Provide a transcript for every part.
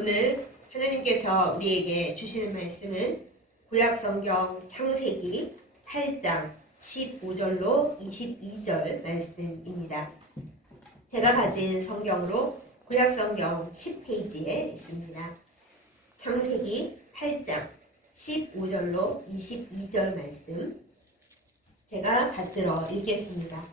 오늘 하나님께서 우리에게 주시는 말씀은 구약성경 창세기 8장 15절로 22절 말씀입니다. 제가 가진 성경으로 구약성경 10페이지에 있습니다. 창세기 8장 15절로 22절 말씀 제가 받들어 읽겠습니다.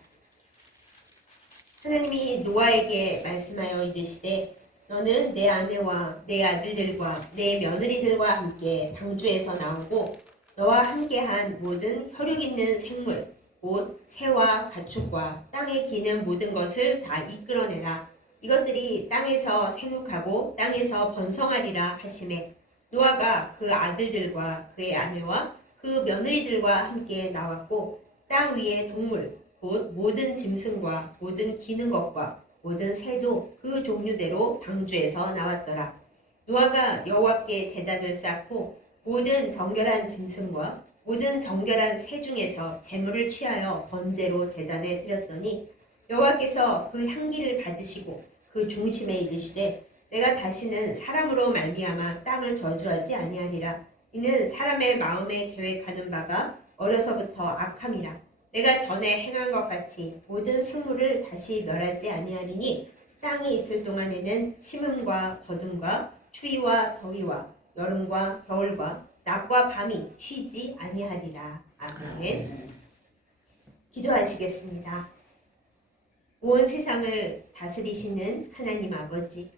하나님이 노아에게 말씀하여 이르시되 너는 내 아내와 내 아들들과 내 며느리들과 함께 방주에서 나오고 너와 함께한 모든 혈육 있는 생물 곧 새와 가축과 땅에 기는 모든 것을 다 이끌어내라. 이것들이 땅에서 생육하고 땅에서 번성하리라 하시매 노아가 그 아들들과 그의 아내와 그 며느리들과 함께 나왔고 땅 위의 동물 곧 모든 짐승과 모든 기는 것과 모든 새도 그 종류대로 방주에서 나왔더라. 노아가 여호와께 제단을 쌓고 모든 정결한 짐승과 모든 정결한 새 중에서 제물을 취하여 번제로 제단에 드렸더니 여호와께서 그 향기를 받으시고 그 중심에 이르시되 내가 다시는 사람으로 말미암아 땅을 저주하지 아니하리라. 이는 사람의 마음에 계획하는 바가 어려서부터 악함이라. 내가 전에 행한 것 같이 모든 생물을 다시 멸하지 아니하리니 땅에 있을 동안에는 심음과 거둠과 추위와 더위와 여름과 겨울과 낮과 밤이 쉬지 아니하리라. 아멘. 기도하시겠습니다. 온 세상을 다스리시는 하나님 아버지,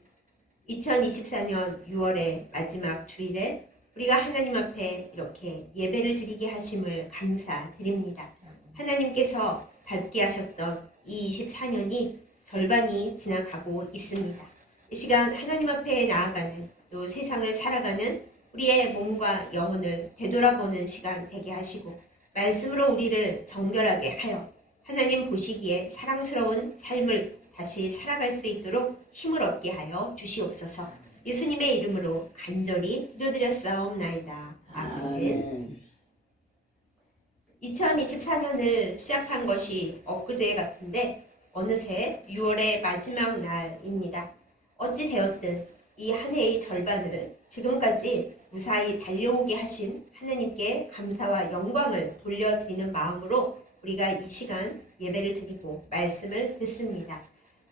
2024년 6월의 마지막 주일에 우리가 하나님 앞에 이렇게 예배를 드리게 하심을 감사드립니다. 하나님께서 밟게 하셨던 이 24년이 절반이 지나가고 있습니다. 이 시간 하나님 앞에 나아가는 또 세상을 살아가는 우리의 몸과 영혼을 되돌아보는 시간 되게 하시고 말씀으로 우리를 정결하게 하여 하나님 보시기에 사랑스러운 삶을 다시 살아갈 수 있도록 힘을 얻게 하여 주시옵소서. 예수님의 이름으로 간절히 기도드렸사옵나이다. 아멘. 2024년을 시작한 것이 엊그제 같은데 어느새 6월의 마지막 날입니다. 어찌 되었든 이 한 해의 절반을 지금까지 무사히 달려오게 하신 하나님께 감사와 영광을 돌려드리는 마음으로 우리가 이 시간 예배를 드리고 말씀을 듣습니다.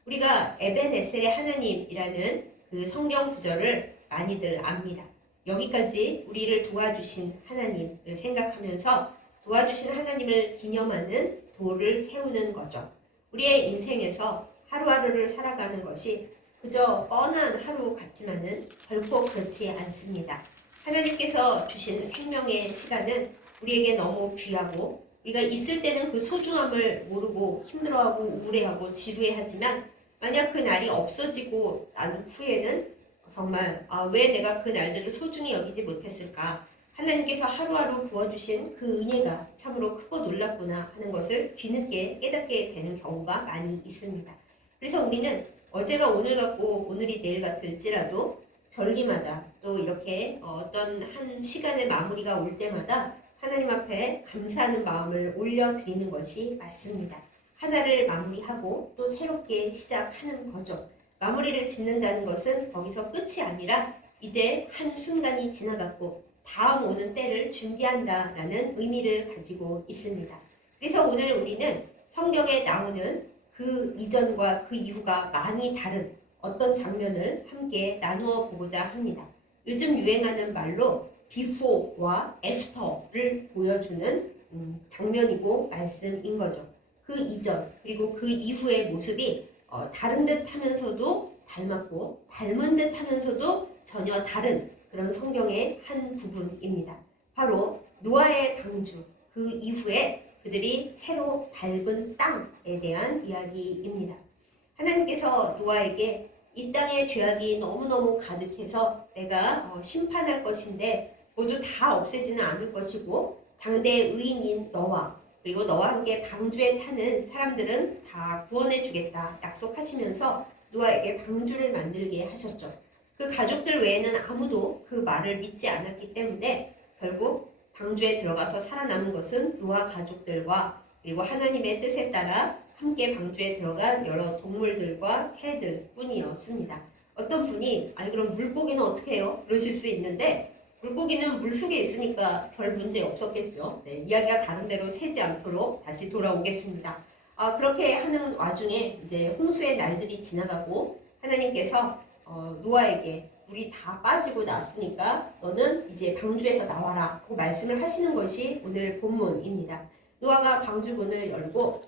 우리가 에벤에셀의 하나님이라는 그 성경 구절을 많이들 압니다. 여기까지 우리를 도와주신 하나님을 생각하면서 도와주신 하나님을 기념하는 도를 세우는 거죠. 우리의 인생에서 하루하루를 살아가는 것이 그저 뻔한 하루 같지만은 결코 그렇지 않습니다. 하나님께서 주신 생명의 시간은 우리에게 너무 귀하고 우리가 있을 때는 그 소중함을 모르고 힘들어하고 우울해하고 지루해하지만 만약 그 날이 없어지고 난 후에는 정말 왜 내가 그 날들을 소중히 여기지 못했을까? 하나님께서 하루하루 부어주신 그 은혜가 참으로 크고 놀랍구나 하는 것을 뒤늦게 깨닫게 되는 경우가 많이 있습니다. 그래서 우리는 어제가 오늘 같고 오늘이 내일 같을지라도 절기마다 또 이렇게 어떤 한 시간의 마무리가 올 때마다 하나님 앞에 감사하는 마음을 올려드리는 것이 맞습니다. 하나를 마무리하고 또 새롭게 시작하는 거죠. 마무리를 짓는다는 것은 거기서 끝이 아니라 이제 한순간이 지나갔고 다음 오는 때를 준비한다라는 의미를 가지고 있습니다. 그래서 오늘 우리는 성경에 나오는 그 이전과 그 이후가 많이 다른 어떤 장면을 함께 나누어 보고자 합니다. 요즘 유행하는 말로 before와 after를 보여주는 장면이고 말씀인 거죠. 그 이전 그리고 그 이후의 모습이 다른 듯 하면서도 닮았고 닮은 듯 하면서도 전혀 다른 그런 성경의 한 부분입니다. 바로 노아의 방주, 그 이후에 그들이 새로 밟은 땅에 대한 이야기입니다. 하나님께서 노아에게 이 땅의 죄악이 너무너무 가득해서 내가 심판할 것인데 모두 다 없애지는 않을 것이고 당대 의인인 너와 그리고 너와 함께 방주에 타는 사람들은 다 구원해 주겠다 약속하시면서 노아에게 방주를 만들게 하셨죠. 그 가족들 외에는 아무도 그 말을 믿지 않았기 때문에 결국 방주에 들어가서 살아남은 것은 노아 가족들과 그리고 하나님의 뜻에 따라 함께 방주에 들어간 여러 동물들과 새들 뿐이었습니다. 어떤 분이 아니 그럼 물고기는 어떻게 해요? 그러실 수 있는데 물고기는 물속에 있으니까 별 문제 없었겠죠. 네, 이야기가 다른 데로 새지 않도록 다시 돌아오겠습니다. 그렇게 하는 와중에 이제 홍수의 날들이 지나가고 하나님께서 노아에게 물이 다 빠지고 났으니까 너는 이제 방주에서 나와라 고 말씀을 하시는 것이 오늘 본문입니다. 노아가 방주문을 열고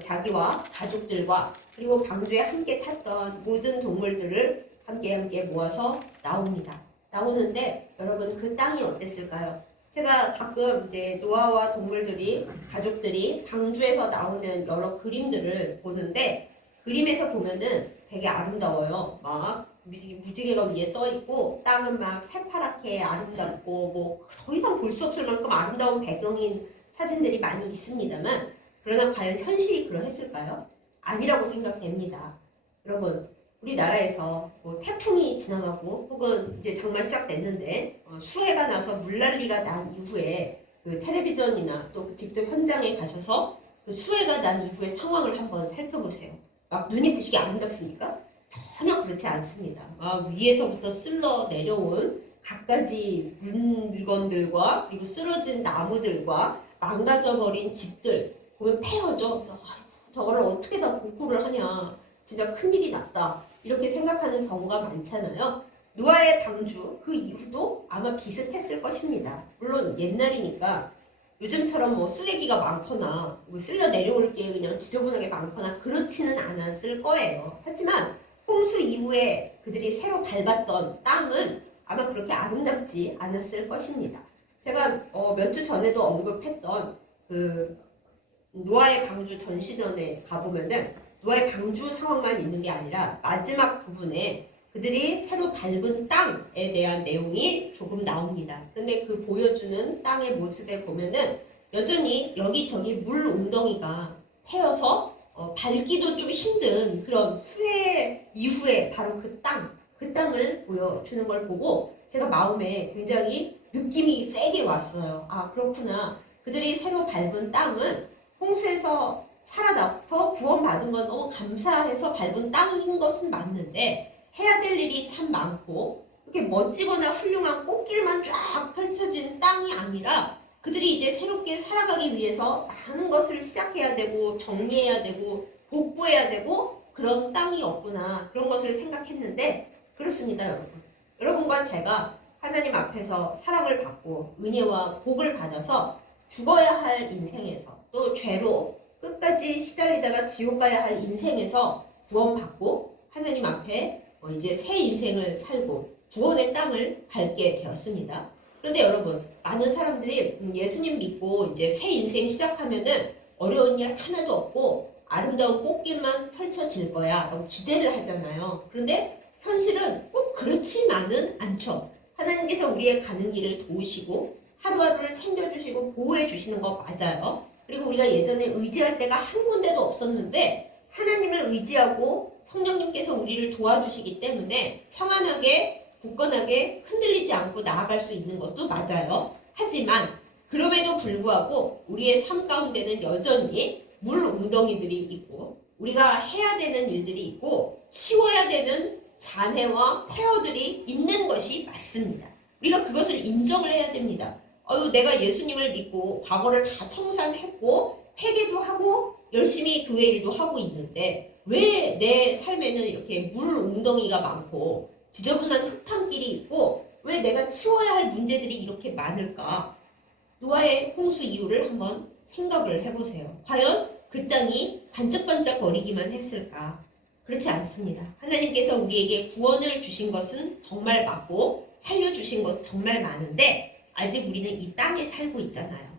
자기와 가족들과 그리고 방주에 함께 탔던 모든 동물들을 함께 모아서 나옵니다. 나오는데 여러분 그 땅이 어땠을까요? 제가 가끔 이제 노아와 동물들이 가족들이 방주에서 나오는 여러 그림들을 보는데 그림에서 보면은 되게 아름다워요. 막 무지개가 위에 떠 있고 땅은 막 새파랗게 아름답고 뭐 더 이상 볼 수 없을 만큼 아름다운 배경인 사진들이 많이 있습니다만 그러나 과연 현실이 그러했을까요? 아니라고 생각됩니다. 여러분 우리나라에서 뭐 태풍이 지나가고 혹은 이제 장마 시작됐는데 수해가 나서 물난리가 난 이후에 그 텔레비전이나 또 직접 현장에 가셔서 그 수해가 난 이후의 상황을 한번 살펴보세요. 막 눈이 부시게 아름답습니까? 전혀 그렇지 않습니다. 위에서부터 쓸러 내려온 갖가지 물건들과 그리고 쓰러진 나무들과 망가져버린 집들 보면 패어져. 저거를 어떻게 다 복구를 하냐. 진짜 큰일이 났다. 이렇게 생각하는 경우가 많잖아요. 노아의 방주 그 이후도 아마 비슷했을 것입니다. 물론 옛날이니까 요즘처럼 뭐 쓰레기가 많거나 뭐 쓸려 내려올 게 그냥 지저분하게 많거나 그렇지는 않았을 거예요. 하지만 홍수 이후에 그들이 새로 밟았던 땅은 아마 그렇게 아름답지 않았을 것입니다. 제가 몇 주 전에도 언급했던 그 노아의 방주 전시전에 가보면은 노아의 방주 상황만 있는 게 아니라 마지막 부분에 그들이 새로 밟은 땅에 대한 내용이 조금 나옵니다. 그런데 그 보여주는 땅의 모습에 보면은 여전히 여기저기 물 웅덩이가 패여서 밟기도 좀 힘든 그런 수해 이후에 바로 그 땅을 보여주는 걸 보고 제가 마음에 굉장히 느낌이 세게 왔어요. 그렇구나. 그들이 새로 밟은 땅은 홍수에서 살아나서 구원받은 건 너무 감사해서 밟은 땅인 것은 맞는데 해야 될 일이 참 많고 이렇게 멋지거나 훌륭한 꽃길만 쫙 펼쳐진 땅이 아니라 그들이 이제 새롭게 살아가기 위해서 많은 것을 시작해야 되고 정리해야 되고 복구해야 되고 그런 땅이 없구나 그런 것을 생각했는데 그렇습니다 여러분. 여러분과 제가 하나님 앞에서 사랑을 받고 은혜와 복을 받아서 죽어야 할 인생에서 또 죄로 끝까지 시달리다가 지옥 가야 할 인생에서 구원받고 하나님 앞에 이제 새 인생을 살고 구원의 땅을 밟게 되었습니다. 그런데 여러분 많은 사람들이 예수님 믿고 이제 새 인생 시작하면은 어려운 일 하나도 없고 아름다운 꽃길만 펼쳐질 거야 라고 기대를 하잖아요. 그런데 현실은 꼭 그렇지만은 않죠. 하나님께서 우리의 가는 길을 도우시고 하루하루를 챙겨주시고 보호해주시는 거 맞아요. 그리고 우리가 예전에 의지할 때가 한 군데도 없었는데 하나님을 의지하고 성령님께서 우리를 도와주시기 때문에 평안하게 굳건하게 흔들리지 않고 나아갈 수 있는 것도 맞아요. 하지만 그럼에도 불구하고 우리의 삶 가운데는 여전히 물 웅덩이들이 있고 우리가 해야 되는 일들이 있고 치워야 되는 잔해와 폐허들이 있는 것이 맞습니다. 우리가 그것을 인정을 해야 됩니다. 내가 예수님을 믿고 과거를 다 청산했고 회개도 하고 열심히 교회 일도 하고 있는데 왜 내 삶에는 이렇게 물 웅덩이가 많고 지저분한 흙탕길이 있고 왜 내가 치워야 할 문제들이 이렇게 많을까? 노아의 홍수 이유를 한번 생각을 해보세요. 과연 그 땅이 반짝반짝거리기만 했을까? 그렇지 않습니다. 하나님께서 우리에게 구원을 주신 것은 정말 맞고 살려주신 것 정말 많은데 아직 우리는 이 땅에 살고 있잖아요.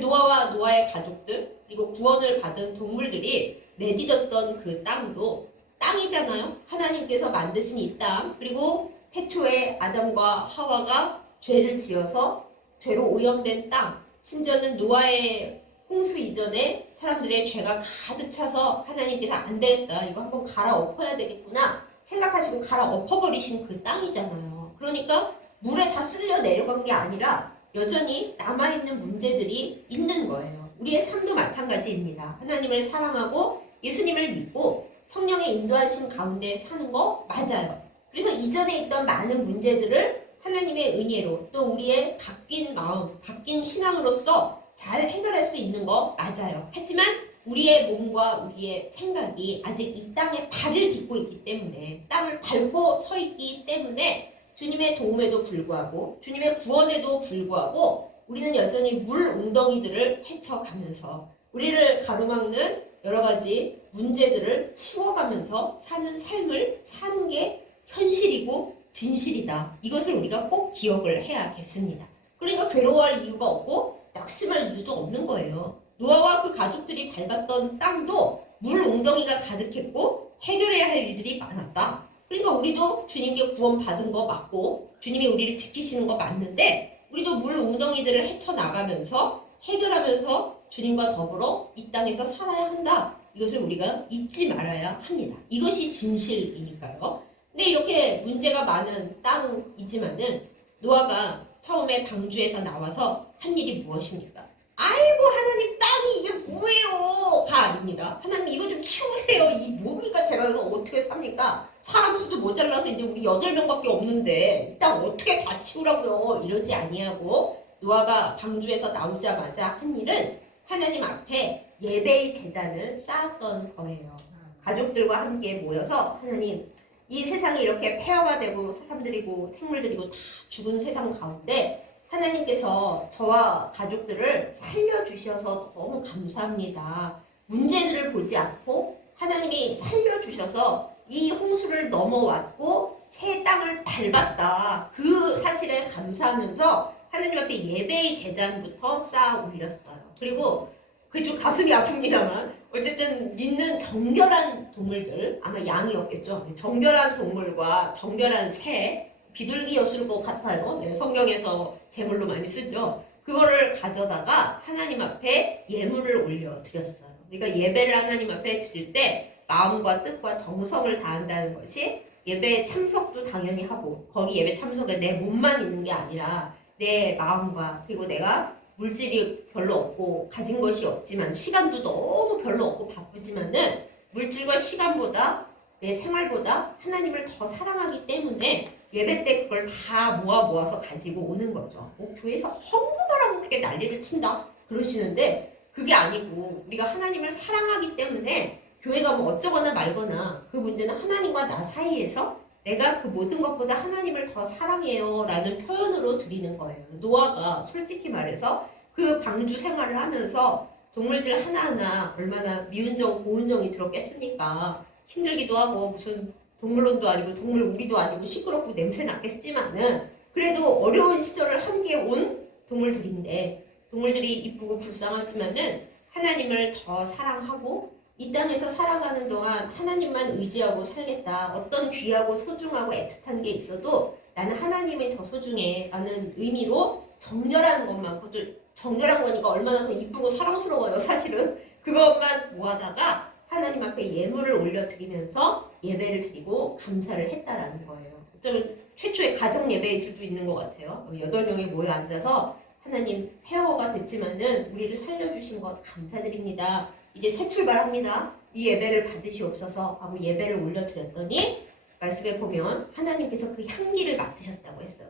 노아와 노아의 가족들 그리고 구원을 받은 동물들이 내디뎠던 그 땅도 땅이잖아요. 하나님께서 만드신 이 땅 그리고 태초에 아담과 하와가 죄를 지어서 죄로 오염된 땅 심지어는 노아의 홍수 이전에 사람들의 죄가 가득 차서 하나님께서 안 되겠다 이거 한번 갈아엎어야 되겠구나 생각하시고 갈아엎어버리신 그 땅이잖아요. 그러니까 물에 다 쓸려 내려간 게 아니라 여전히 남아있는 문제들이 있는 거예요. 우리의 삶도 마찬가지입니다. 하나님을 사랑하고 예수님을 믿고 성령의 인도하신 가운데 사는 거 맞아요. 그래서 이전에 있던 많은 문제들을 하나님의 은혜로 또 우리의 바뀐 마음, 바뀐 신앙으로서 잘 해결할 수 있는 거 맞아요. 하지만 우리의 몸과 우리의 생각이 아직 이 땅에 발을 딛고 있기 때문에, 땅을 밟고 서 있기 때문에 주님의 도움에도 불구하고 주님의 구원에도 불구하고 우리는 여전히 물 웅덩이들을 헤쳐가면서 우리를 가로막는 여러 가지 문제들을 치워가면서 사는 삶을 사는 게 현실이고 진실이다. 이것을 우리가 꼭 기억을 해야겠습니다. 그러니까 괴로워할 이유가 없고 낙심할 이유도 없는 거예요. 노아와 그 가족들이 밟았던 땅도 물 웅덩이가 가득했고 해결해야 할 일들이 많았다. 그러니까 우리도 주님께 구원 받은 거 맞고 주님이 우리를 지키시는 거 맞는데 우리도 물 웅덩이들을 헤쳐나가면서 해결하면서 주님과 더불어 이 땅에서 살아야 한다. 이것을 우리가 잊지 말아야 합니다. 이것이 진실이니까요. 근데 이렇게 문제가 많은 땅이지만은 노아가 처음에 방주에서 나와서 한 일이 무엇입니까? 아이고 하나님 땅이 이게 뭐예요?가 아닙니다. 하나님 이거 좀 치우세요. 이 뭡니까? 제가 이거 어떻게 삽니까? 사람 수도 모자라서 이제 우리 8명밖에 없는데 이 땅 어떻게 다 치우라고요? 이러지 아니하고 노아가 방주에서 나오자마자 한 일은 하나님 앞에 예배의 제단을 쌓았던 거예요. 가족들과 함께 모여서 하나님 이 세상이 이렇게 폐허가 되고 사람들이고 생물들이고 다 죽은 세상 가운데 하나님께서 저와 가족들을 살려주셔서 너무 감사합니다. 문제들을 보지 않고 하나님이 살려주셔서 이 홍수를 넘어왔고 새 땅을 밟았다. 그 사실에 감사하면서 하나님 앞에 예배의 제단부터 쌓아 올렸어요. 그리고 그게 좀 가슴이 아픕니다만 어쨌든 있는 정결한 동물들, 아마 양이었겠죠. 정결한 동물과 정결한 새, 비둘기였을 것 같아요. 네, 성경에서 제물로 많이 쓰죠. 그거를 가져다가 하나님 앞에 예물을 올려드렸어요. 그러니까 예배를 하나님 앞에 드릴 때 마음과 뜻과 정성을 다한다는 것이 예배에 참석도 당연히 하고 거기 예배 참석에 내 몸만 있는 게 아니라 내 마음과 그리고 내가 물질이 별로 없고 가진 것이 없지만 시간도 너무 별로 없고 바쁘지만은 물질과 시간보다 내 생활보다 하나님을 더 사랑하기 때문에 예배 때 그걸 다 모아서 가지고 오는 거죠. 교회에서 헌금하라고 그렇게 난리를 친다 그러시는데 그게 아니고 우리가 하나님을 사랑하기 때문에 교회가 뭐 어쩌거나 말거나 그 문제는 하나님과 나 사이에서 내가 그 모든 것보다 하나님을 더 사랑해요 라는 표현으로 드리는 거예요. 노아가 솔직히 말해서 그 방주 생활을 하면서 동물들 하나하나 얼마나 미운정 고운정이 들었겠습니까? 힘들기도 하고 무슨 동물원도 아니고 동물 우리도 아니고 시끄럽고 냄새 났겠지만은 그래도 어려운 시절을 함께 온 동물들인데 동물들이 이쁘고 불쌍하지만은 하나님을 더 사랑하고 이 땅에서 살아가는 동안 하나님만 의지하고 살겠다. 어떤 귀하고 소중하고 애틋한 게 있어도 나는 하나님이 더 소중해 라는 의미로 정결한 것만, 그것도 정결한 거니까 얼마나 더 이쁘고 사랑스러워요 사실은. 그것만 모아다가 하나님 앞에 예물을 올려드리면서 예배를 드리고 감사를 했다라는 거예요. 어쩌면 최초의 가정 예배일 수도 있는 것 같아요. 8명이 모여 앉아서 하나님 폐허가 됐지만은 우리를 살려주신 것 감사드립니다. 이제 새 출발합니다. 이 예배를 받으시옵소서 하고 예배를 올려드렸더니 말씀에 보면 하나님께서 그 향기를 맡으셨다고 했어요.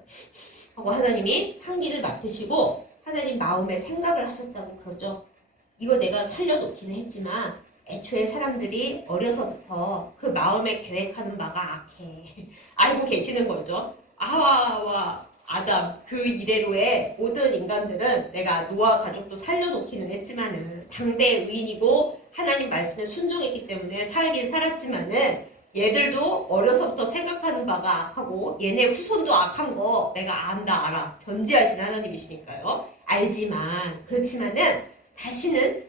하고 하나님이 향기를 맡으시고 하나님 마음에 생각을 하셨다고 그러죠. 이거 내가 살려놓기는 했지만 애초에 사람들이 어려서부터 그 마음에 계획하는 바가 악해. 알고 계시는 거죠. 하와와 아담 그 이래로의 모든 인간들은 내가 노아 가족도 살려놓기는 했지만은 당대 의인이고 하나님 말씀에 순종했기 때문에 살긴 살았지만은 얘들도 어려서부터 생각하는 바가 악하고 얘네 후손도 악한 거 내가 안다 알아. 전지하신 하나님이시니까요. 알지만 그렇지만은 다시는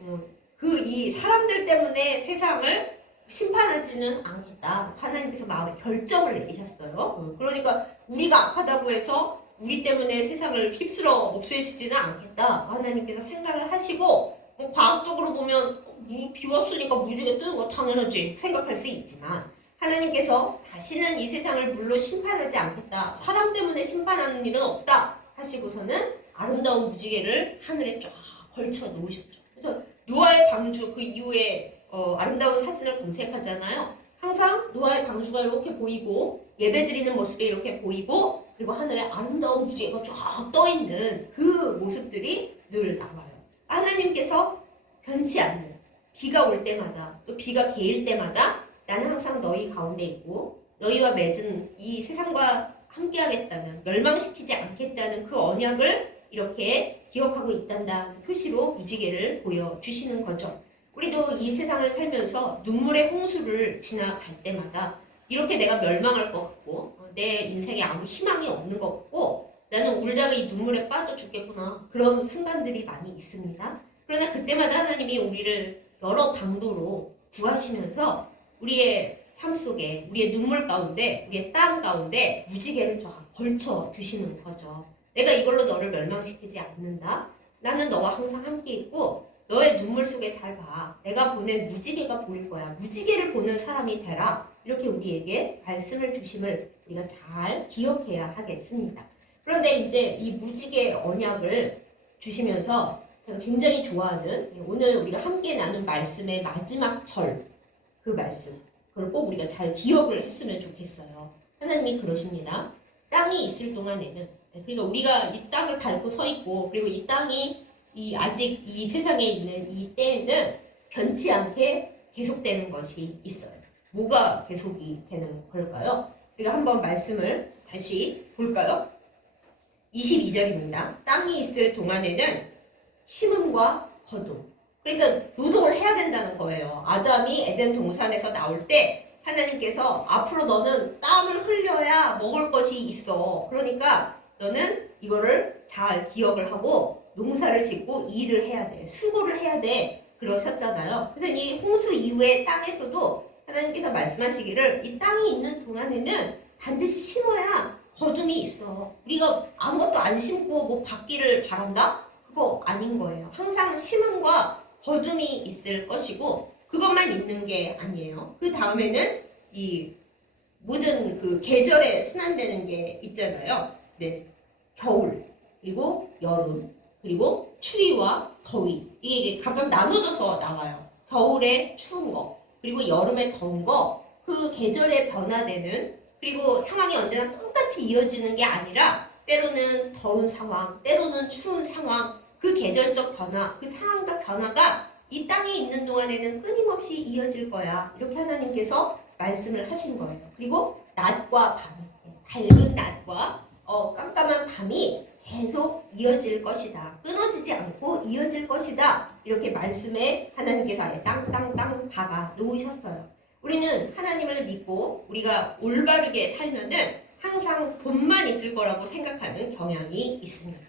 그 이 사람들 때문에 세상을 심판하지는 않겠다. 하나님께서 마음에 결정을 내리셨어요. 그러니까 우리가 악하다고 해서 우리 때문에 세상을 휩쓸어 없애시지는 않겠다. 하나님께서 생각을 하시고 과학적으로 보면 비 왔으니까 무지개 뜨는 거 당연하지 생각할 수 있지만 하나님께서 다시는 이 세상을 물로 심판하지 않겠다. 사람 때문에 심판하는 일은 없다 하시고서는 아름다운 무지개를 하늘에 쫙 걸쳐 놓으셨죠. 그래서 노아의 방주 그 이후에 아름다운 사진을 검색하잖아요. 항상 노아의 방주가 이렇게 보이고 예배 드리는 모습이 이렇게 보이고 그리고 하늘에 아름다운 무지개가 쫙 떠있는 그 모습들이 늘 나와요. 하나님께서 변치 않는 비가 올 때마다 또 비가 개일 때마다 나는 항상 너희 가운데 있고 너희와 맺은 이 세상과 함께하겠다는 멸망시키지 않겠다는 그 언약을 이렇게 기억하고 있단다는 표시로 무지개를 보여주시는 거죠. 우리도 이 세상을 살면서 눈물의 홍수를 지나갈 때마다 이렇게 내가 멸망할 것 같고 내 인생에 아무 희망이 없는 것 같고 나는 울다가 이 눈물에 빠져 죽겠구나 그런 순간들이 많이 있습니다. 그러나 그때마다 하나님이 우리를 여러 방도로 구하시면서 우리의 삶 속에 우리의 눈물 가운데 우리의 땀 가운데 무지개를 쫙 걸쳐 주시는 거죠. 내가 이걸로 너를 멸망시키지 않는다. 나는 너와 항상 함께 있고 너의 눈물 속에 잘 봐. 내가 보낸 무지개가 보일 거야. 무지개를 보는 사람이 되라. 이렇게 우리에게 말씀을 주심을 우리가 잘 기억해야 하겠습니다. 그런데 이제 이 무지개 언약을 주시면서 제가 굉장히 좋아하는 오늘 우리가 함께 나눈 말씀의 마지막 절 그 말씀 그걸 꼭 우리가 잘 기억을 했으면 좋겠어요. 하나님이 그러십니다. 땅이 있을 동안에는 그러니까 우리가 이 땅을 밟고 서 있고 그리고 이 땅이 아직 이 세상에 있는 이 때에는 변치 않게 계속되는 것이 있어요. 뭐가 계속이 되는 걸까요? 우리가 한번 말씀을 다시 볼까요? 22절입니다. 땅이 있을 동안에는 심음과 거둠. 그러니까 노동을 해야 된다는 거예요. 아담이 에덴 동산에서 나올 때 하나님께서 앞으로 너는 땀을 흘려야 먹을 것이 있어. 그러니까 너는 이거를 잘 기억을 하고 농사를 짓고 일을 해야 돼. 수고를 해야 돼. 그러셨잖아요. 그래서 이 홍수 이후의 땅에서도 하나님께서 말씀하시기를 이 땅이 있는 동안에는 반드시 심어야 거둠이 있어. 우리가 아무것도 안 심고 뭐 받기를 바란다? 그거 아닌 거예요. 항상 심음과 거둠이 있을 것이고 그것만 있는 게 아니에요. 그 다음에는 이 모든 그 계절에 순환되는 게 있잖아요. 네, 겨울 그리고 여름 그리고 추위와 더위 이게 각각 나눠져서 나와요. 겨울에 추운 거 그리고 여름에 더운 거 그 계절에 변화되는 그리고 상황이 언제나 똑같이 이어지는 게 아니라 때로는 더운 상황 때로는 추운 상황 그 계절적 변화 그 상황적 변화가 이 땅에 있는 동안에는 끊임없이 이어질 거야. 이렇게 하나님께서 말씀을 하신 거예요. 그리고 낮과 밤 밝은 낮과 깜깜한 밤이 계속 이어질 것이다. 끊어지지 않고 이어질 것이다. 이렇게 말씀에 하나님께서 아예 땅땅땅 박아 놓으셨어요. 우리는 하나님을 믿고 우리가 올바르게 살면은 항상 봄만 있을 거라고 생각하는 경향이 있습니다.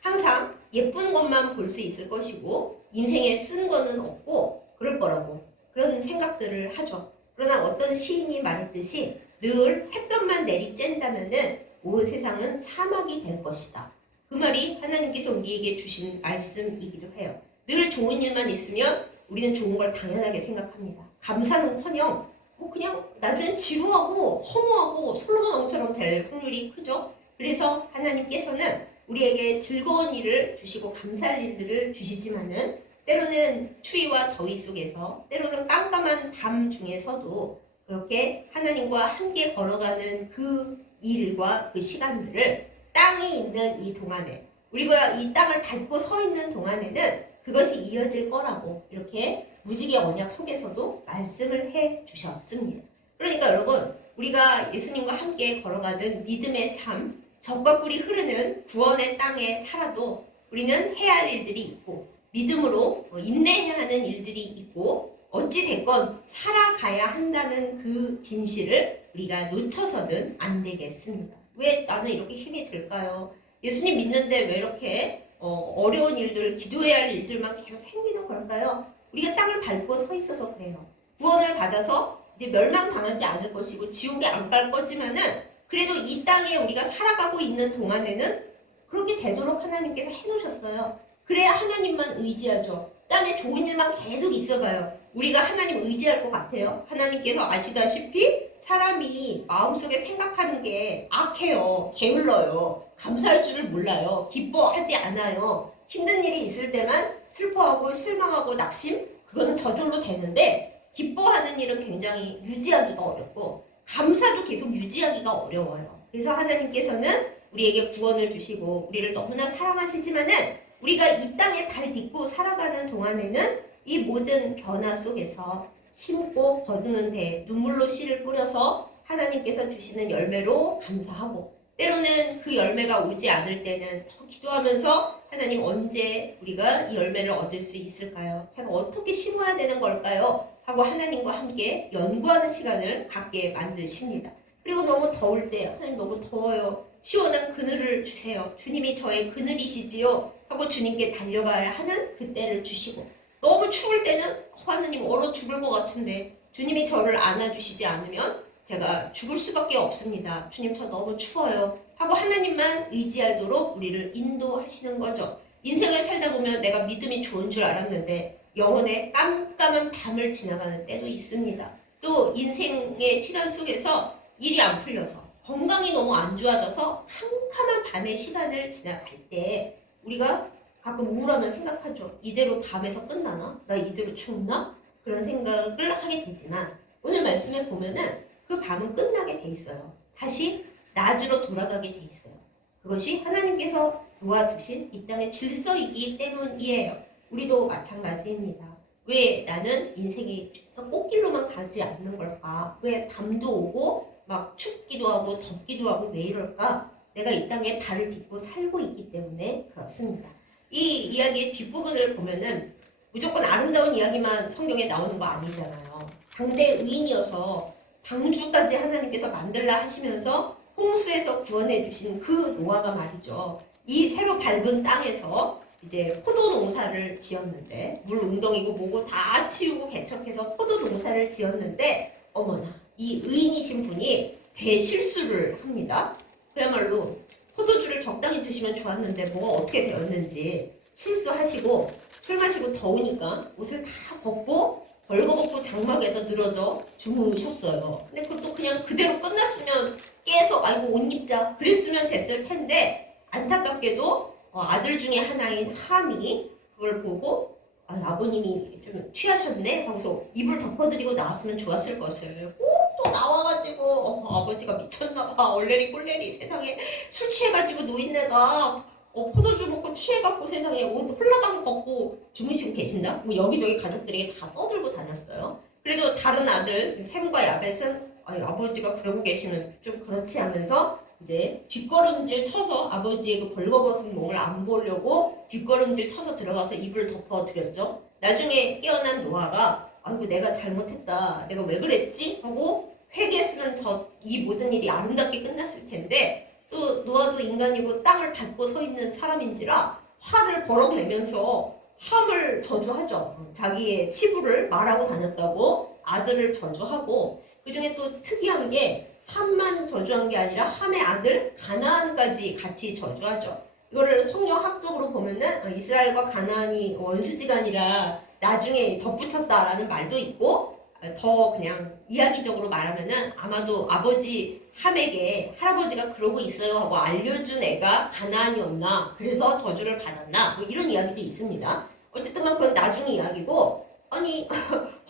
항상 예쁜 것만 볼 수 있을 것이고 인생에 쓴 거는 없고 그럴 거라고 그런 생각들을 하죠. 그러나 어떤 시인이 말했듯이 늘 햇볕만 내리쬐다면은 온 세상은 사막이 될 것이다. 그 말이 하나님께서 우리에게 주신 말씀이기도 해요. 늘 좋은 일만 있으면 우리는 좋은 걸 당연하게 생각합니다. 감사는커녕 그냥 나중엔 지루하고 허무하고 솔로몬 왕처럼 될 확률이 크죠. 그래서 하나님께서는 우리에게 즐거운 일을 주시고 감사할 일들을 주시지만은 때로는 추위와 더위 속에서 때로는 깜깜한 밤 중에서도 그렇게 하나님과 함께 걸어가는 그 일과 그 시간들을 땅이 있는 이 동안에 우리가 이 땅을 밟고 서 있는 동안에는 그것이 이어질 거라고 이렇게 무지개 언약 속에서도 말씀을 해 주셨습니다. 그러니까 여러분 우리가 예수님과 함께 걸어가는 믿음의 삶 젖과 꿀이 흐르는 구원의 땅에 살아도 우리는 해야 할 일들이 있고 믿음으로 인내해야 하는 일들이 있고 어찌 됐건 살아가야 한다는 그 진실을 우리가 놓쳐서는 안 되겠습니다. 왜 나는 이렇게 힘이 들까요? 예수님 믿는데 왜 이렇게 어려운 일들, 기도해야 할 일들만 계속 생기는 걸까요? 우리가 땅을 밟고 서 있어서 그래요. 구원을 받아서 이제 멸망당하지 않을 것이고 지옥에 안 갈 거지만은 그래도 이 땅에 우리가 살아가고 있는 동안에는 그렇게 되도록 하나님께서 해놓으셨어요. 그래야 하나님만 의지하죠. 땅에 좋은 일만 계속 있어봐요. 우리가 하나님 의지할 것 같아요. 하나님께서 아시다시피 사람이 마음속에 생각하는 게 악해요. 게을러요. 감사할 줄을 몰라요. 기뻐하지 않아요. 힘든 일이 있을 때만 슬퍼하고 실망하고 낙심? 그거는 저절로 되는데 기뻐하는 일은 굉장히 유지하기가 어렵고 감사도 계속 유지하기가 어려워요. 그래서 하나님께서는 우리에게 구원을 주시고 우리를 너무나 사랑하시지만은 우리가 이 땅에 발 딛고 살아가는 동안에는 이 모든 변화 속에서 심고 거두는데 눈물로 씨를 뿌려서 하나님께서 주시는 열매로 감사하고 때로는 그 열매가 오지 않을 때는 더 기도하면서 하나님 언제 우리가 이 열매를 얻을 수 있을까요? 제가 어떻게 심어야 되는 걸까요? 하고 하나님과 함께 연구하는 시간을 갖게 만드십니다. 그리고 너무 더울 때 하나님 너무 더워요. 시원한 그늘을 주세요. 주님이 저의 그늘이시지요. 하고 주님께 달려가야 하는 그때를 주시고 너무 추울 때는 하나님 얼어 죽을 것 같은데 주님이 저를 안아주시지 않으면 제가 죽을 수밖에 없습니다. 주님 저 너무 추워요. 하고 하나님만 의지하도록 우리를 인도하시는 거죠. 인생을 살다 보면 내가 믿음이 좋은 줄 알았는데 영혼의 깜깜한 밤을 지나가는 때도 있습니다. 또 인생의 시간 속에서 일이 안 풀려서 건강이 너무 안 좋아져서 캄캄한 밤의 시간을 지나갈 때 우리가 가끔 우울하면 생각하죠. 이대로 밤에서 끝나나? 나 이대로 죽나? 그런 생각을 하게 되지만 오늘 말씀에 보면은 그 밤은 끝나게 돼 있어요. 다시 낮으로 돌아가게 돼 있어요. 그것이 하나님께서 놓아두신 이 땅의 질서이기 때문이에요. 우리도 마찬가지입니다. 왜 나는 인생이 꽃길로만 가지 않는 걸까? 왜 밤도 오고 막 춥기도 하고 덥기도 하고 왜 이럴까? 내가 이 땅에 발을 딛고 살고 있기 때문에 그렇습니다. 이 이야기의 뒷부분을 보면은 무조건 아름다운 이야기만 성경에 나오는 거 아니잖아요. 당대 의인이어서 방주까지 하나님께서 만들라 하시면서 홍수에서 구원해 주신 그 노아가 말이죠. 이 새로 밟은 땅에서 이제 포도 농사를 지었는데 물 웅덩이고 뭐고 다 치우고 개척해서 포도 농사를 지었는데 어머나 이 의인이신 분이 대실수를 합니다. 그야말로 포도주를 적당히 드시면 좋았는데 뭐가 어떻게 되었는지 실수하시고 술 마시고 더우니까 옷을 다 벗고 벌거벗고 장막에서 늘어져 주무셨어요. 근데 그것도 그냥 그대로 끝났으면 깨서 아이고 옷 입자 그랬으면 됐을 텐데 안타깝게도 아들 중에 하나인 함이 그걸 보고 아버님이 좀 취하셨네 하고서 이불 덮어드리고 나왔으면 좋았을 것을 꼭 또 나와가지고 아버지가 미쳤나봐 얼레리 꼴레리 세상에 술 취해가지고 노인네가 포도주 먹고 취해갖고 세상에 옷 홀라당 벗고 주무시고 계신다? 뭐 여기저기 가족들에게 다 떠들고 다녔어요. 그래도 다른 아들 샘과 야벳은 아버지가 그러고 계시면 좀 그렇지 하면서 이제 뒷걸음질 쳐서 아버지의 그 벌거벗은 몸을 안 보려고 뒷걸음질 쳐서 들어가서 이불 덮어드렸죠. 나중에 깨어난 노아가 아이고 내가 잘못했다. 내가 왜 그랬지? 하고 회개했으면 이 모든 일이 아름답게 끝났을 텐데 또 노아도 인간이고 땅을 밟고 서 있는 사람인지라 화를 버럭 내면서 함을 저주하죠. 자기의 치부를 말하고 다녔다고 아들을 저주하고 그중에 또 특이한 게 함만 저주한 게 아니라 함의 아들 가나안까지 같이 저주하죠. 이거를 성경학적으로 보면은 이스라엘과 가나안이 원수지간이라 나중에 덧붙였다라는 말도 있고 더 그냥 이야기적으로 말하면은 아마도 아버지 함에게 할아버지가 그러고 있어요 하고 알려준 애가 가나안이었나 그래서 저주를 받았나 뭐 이런 이야기도 있습니다. 어쨌든 그건 나중 이야기고 아니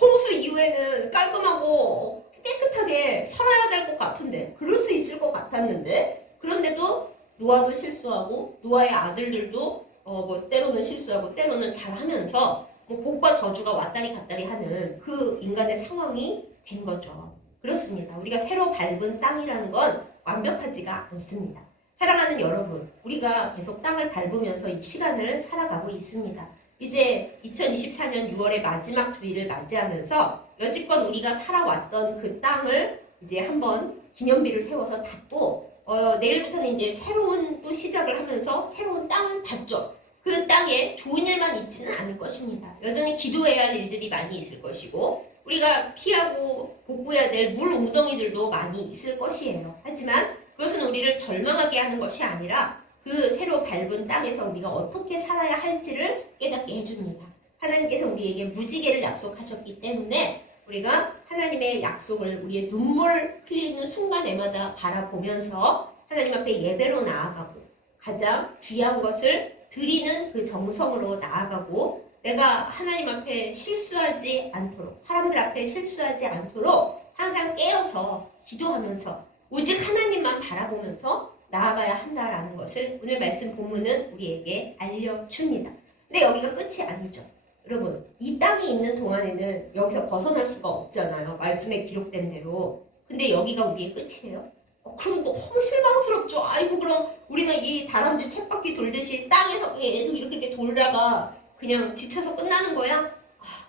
홍수 이후에는 깔끔하고 깨끗하게 살아야 될 것 같은데 그럴 수 있을 것 같았는데 그런데도 노아도 실수하고 노아의 아들들도 뭐 때로는 실수하고 때로는 잘하면서 뭐 복과 저주가 왔다리 갔다리 하는 그 인간의 상황이 된 거죠. 그렇습니다. 우리가 새로 밟은 땅이라는 건 완벽하지가 않습니다. 사랑하는 여러분, 우리가 계속 땅을 밟으면서 이 시간을 살아가고 있습니다. 이제 2024년 6월의 마지막 주일을 맞이하면서 여지껏 우리가 살아왔던 그 땅을 이제 한번 기념비를 세워서 닫고 내일부터는 이제 새로운 또 시작을 하면서 새로운 땅을 밟죠. 그 땅에 좋은 일만 있지는 않을 것입니다. 여전히 기도해야 할 일들이 많이 있을 것이고 우리가 피하고 복구해야 될 물 웅덩이들도 많이 있을 것이에요. 하지만 그것은 우리를 절망하게 하는 것이 아니라 그 새로 밟은 땅에서 우리가 어떻게 살아야 할지를 깨닫게 해줍니다. 하나님께서 우리에게 무지개를 약속하셨기 때문에 우리가 하나님의 약속을 우리의 눈물 흘리는 순간에마다 바라보면서 하나님 앞에 예배로 나아가고 가장 귀한 것을 드리는 그 정성으로 나아가고 내가 하나님 앞에 실수하지 않도록, 사람들 앞에 실수하지 않도록 항상 깨어서 기도하면서 오직 하나님만 바라보면서 나아가야 한다라는 것을 오늘 말씀 본문은 우리에게 알려줍니다. 근데 여기가 끝이 아니죠. 여러분, 이 땅이 있는 동안에는 여기서 벗어날 수가 없잖아요. 말씀에 기록된 대로. 근데 여기가 우리의 끝이에요? 그럼 너무 실망스럽죠. 아이고, 그럼 우리는 이 다람쥐 쳇바퀴 돌듯이 땅에서 계속 이렇게 돌다가 그냥 지쳐서 끝나는 거야?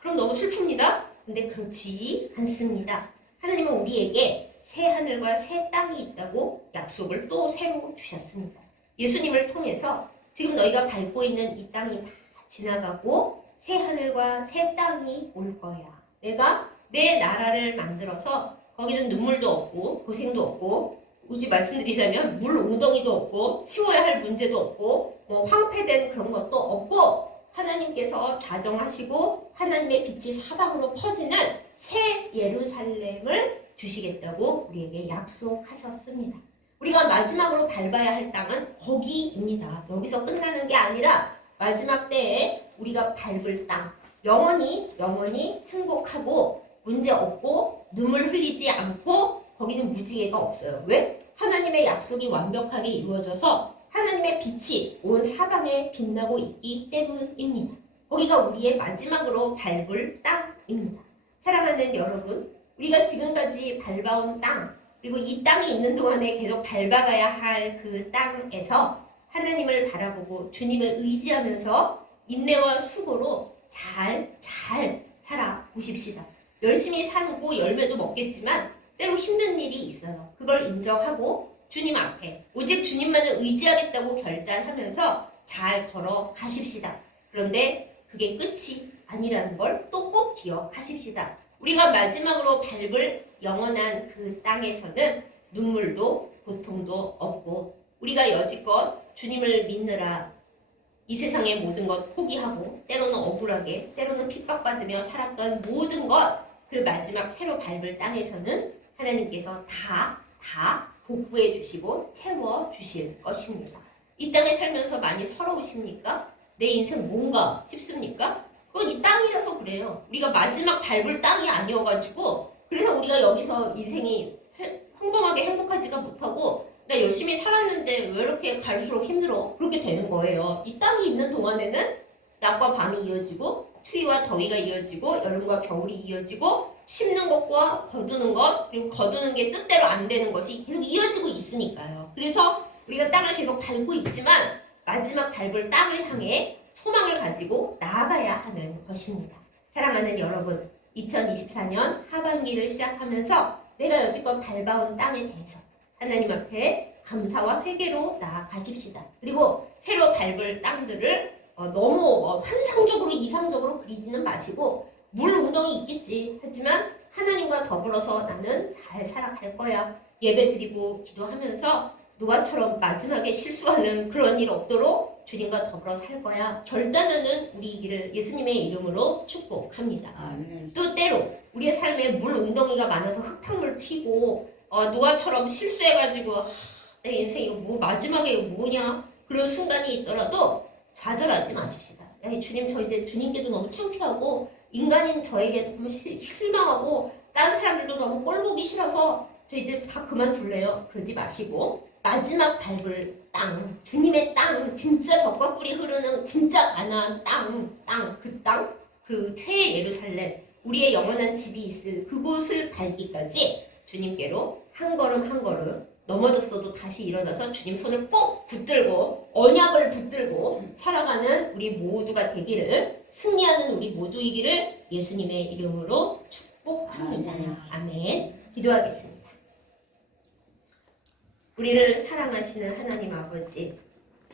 그럼 너무 슬픕니다. 근데 그렇지 않습니다. 하나님은 우리에게 새 하늘과 새 땅이 있다고 약속을 또 새로 주셨습니다. 예수님을 통해서 지금 너희가 밟고 있는 이 땅이 다 지나가고 새 하늘과 새 땅이 올 거야. 내가 내 나라를 만들어서 거기는 눈물도 없고 고생도 없고, 굳이 말씀드리자면 물 웅덩이도 없고 치워야 할 문제도 없고 황폐된 그런 것도 없고, 하나님께서 좌정하시고 하나님의 빛이 사방으로 퍼지는 새 예루살렘을 주시겠다고 우리에게 약속하셨습니다. 우리가 마지막으로 밟아야 할 땅은 거기입니다. 여기서 끝나는 게 아니라 마지막 때에 우리가 밟을 땅, 영원히 행복하고 문제 없고 눈물 흘리지 않고 거기는 무지개가 없어요. 왜? 하나님의 약속이 완벽하게 이루어져서 하나님의 빛이 온 사방에 빛나고 있기 때문입니다. 거기가 우리의 마지막으로 밟을 땅입니다. 사랑하는 여러분, 우리가 지금까지 밟아온 땅, 그리고 이 땅이 있는 동안에 계속 밟아가야 할 그 땅에서 하나님을 바라보고 주님을 의지하면서 인내와 수고로 잘 살아보십시다. 열심히 살고 열매도 먹겠지만 때로 힘든 일이 있어요. 그걸 인정하고 주님 앞에 오직 주님만을 의지하겠다고 결단하면서 잘 걸어가십시다. 그런데 그게 끝이 아니라는 걸 또 꼭 기억하십시다. 우리가 마지막으로 밟을 영원한 그 땅에서는 눈물도 고통도 없고, 우리가 여지껏 주님을 믿느라 이 세상의 모든 것 포기하고 때로는 억울하게 때로는 핍박받으며 살았던 모든 것, 그 마지막 새로 밟을 땅에서는 하나님께서 다 복구해 주시고 채워 주실 것입니다. 이 땅에 살면서 많이 서러우십니까? 내 인생 뭔가 싶습니까? 그건 이 땅이라서 그래요. 우리가 마지막 밟을 땅이 아니어가지고, 그래서 우리가 여기서 인생이 평범하게 행복하지가 못하고 나 열심히 살았는데 왜 이렇게 갈수록 힘들어? 그렇게 되는 거예요. 이 땅이 있는 동안에는 낮과 밤이 이어지고 추위와 더위가 이어지고 여름과 겨울이 이어지고 심는 것과 거두는 것, 그리고 거두는 게 뜻대로 안 되는 것이 계속 이어지고 있으니까요. 그래서 우리가 땅을 계속 밟고 있지만 마지막 밟을 땅을 향해 소망을 가지고 나아가야 하는 것입니다. 사랑하는 여러분, 2024년 하반기를 시작하면서 내가 여지껏 밟아온 땅에 대해서 하나님 앞에 감사와 회개로 나아가십시다. 그리고 새로 밟을 땅들을 너무 환상적으로 이상적으로 그리지는 마시고, 물 웅덩이 있겠지 하지만 하나님과 더불어서 나는 잘 살아갈 거야, 예배 드리고 기도하면서 노아처럼 마지막에 실수하는 그런 일 없도록 주님과 더불어 살 거야 결단하는 우리이기를 예수님의 이름으로 축복합니다. 아멘. 또 때로 우리의 삶에 물 웅덩이가 많아서 흙탕물 튀고 노아처럼 실수해가지고 내 인생 이거 뭐 마지막에 이거 뭐냐 그런 순간이 있더라도 좌절하지 마십시다. 야, 주님, 저 이제 주님께도 너무 창피하고 인간인 저에게 너무 실망하고 다른 사람들도 너무 꼴보기 싫어서 저 이제 다 그만둘래요. 그러지 마시고 마지막 밟을 땅, 주님의 땅, 진짜 젖과 꿀이 흐르는 진짜 가나안 땅, 그 새 예루살렘, 우리의 영원한 집이 있을 그곳을 밟기까지 주님께로 한 걸음 넘어졌어도 다시 일어나서 주님 손을 꼭 붙들고 언약을 붙들고 살아가는 우리 모두가 되기를, 승리하는 우리 모두이기를 예수님의 이름으로 축복합니다. 아멘. 기도하겠습니다. 우리를 사랑하시는 하나님 아버지,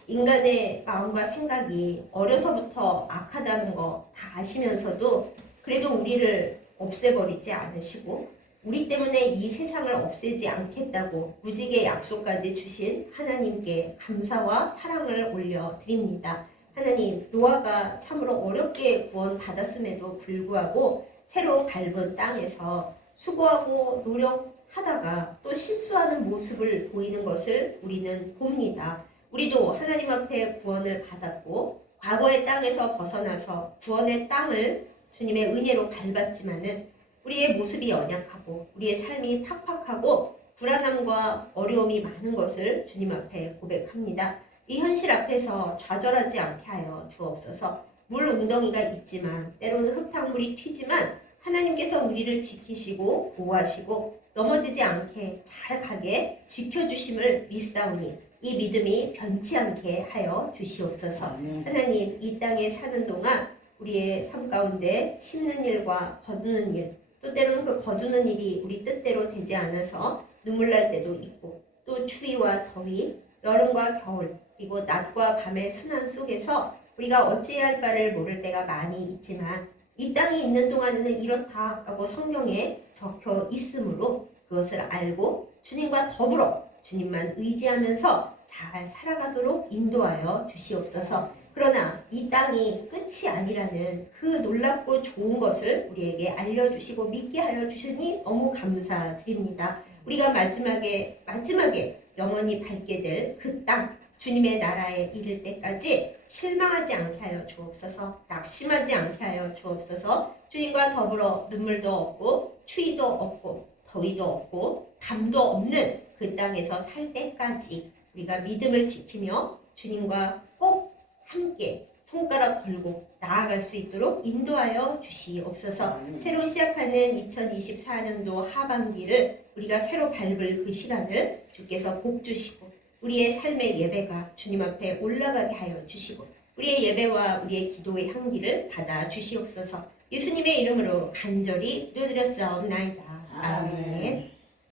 인간의 마음과 생각이 어려서부터 악하다는 거 다 아시면서도 그래도 우리를 없애버리지 않으시고 우리 때문에 이 세상을 없애지 않겠다고 무지개 약속까지 주신 하나님께 감사와 사랑을 올려드립니다. 하나님, 노아가 참으로 어렵게 구원받았음에도 불구하고 새로 밟은 땅에서 수고하고 노력하다가 또 실수하는 모습을 보이는 것을 우리는 봅니다. 우리도 하나님 앞에 구원을 받았고 과거의 땅에서 벗어나서 구원의 땅을 주님의 은혜로 밟았지만은 우리의 모습이 연약하고 우리의 삶이 팍팍하고 불안함과 어려움이 많은 것을 주님 앞에 고백합니다. 이 현실 앞에서 좌절하지 않게 하여 주옵소서. 물 웅덩이가 있지만 때로는 흙탕물이 튀지만 하나님께서 우리를 지키시고 보호하시고 넘어지지 않게 잘 가게 지켜주심을 믿사오니 이 믿음이 변치 않게 하여 주시옵소서. 하나님, 이 땅에 사는 동안 우리의 삶 가운데 심는 일과 거두는 일, 또 때로는 그 거두는 일이 우리 뜻대로 되지 않아서 눈물 날 때도 있고, 또 추위와 더위, 여름과 겨울, 그리고 낮과 밤의 순환 속에서 우리가 어찌해야 할 바를 모를 때가 많이 있지만 이 땅이 있는 동안에는 이렇다라고 성경에 적혀 있으므로 그것을 알고 주님과 더불어 주님만 의지하면서 잘 살아가도록 인도하여 주시옵소서. 그러나 이 땅이 끝이 아니라는 그 놀랍고 좋은 것을 우리에게 알려주시고 믿게 하여 주시니 너무 감사드립니다. 우리가 마지막에 영원히 밟게 될 그 땅, 주님의 나라에 이를 때까지 실망하지 않게 하여 주옵소서. 낙심하지 않게 하여 주옵소서. 주님과 더불어 눈물도 없고 추위도 없고 더위도 없고 밤도 없는 그 땅에서 살 때까지 우리가 믿음을 지키며 주님과 꼭 함께 손가락 걸고 나아갈 수 있도록 인도하여 주시옵소서. 새로 시작하는 2024년도 하반기를 우리가 새로 밟을 그 시간을 주께서 복 주시고 우리의 삶의 예배가 주님 앞에 올라가게 하여 주시고 우리의 예배와 우리의 기도의 향기를 받아 주시옵소서. 예수님의 이름으로 간절히 기도드렸사옵나이다. 아멘.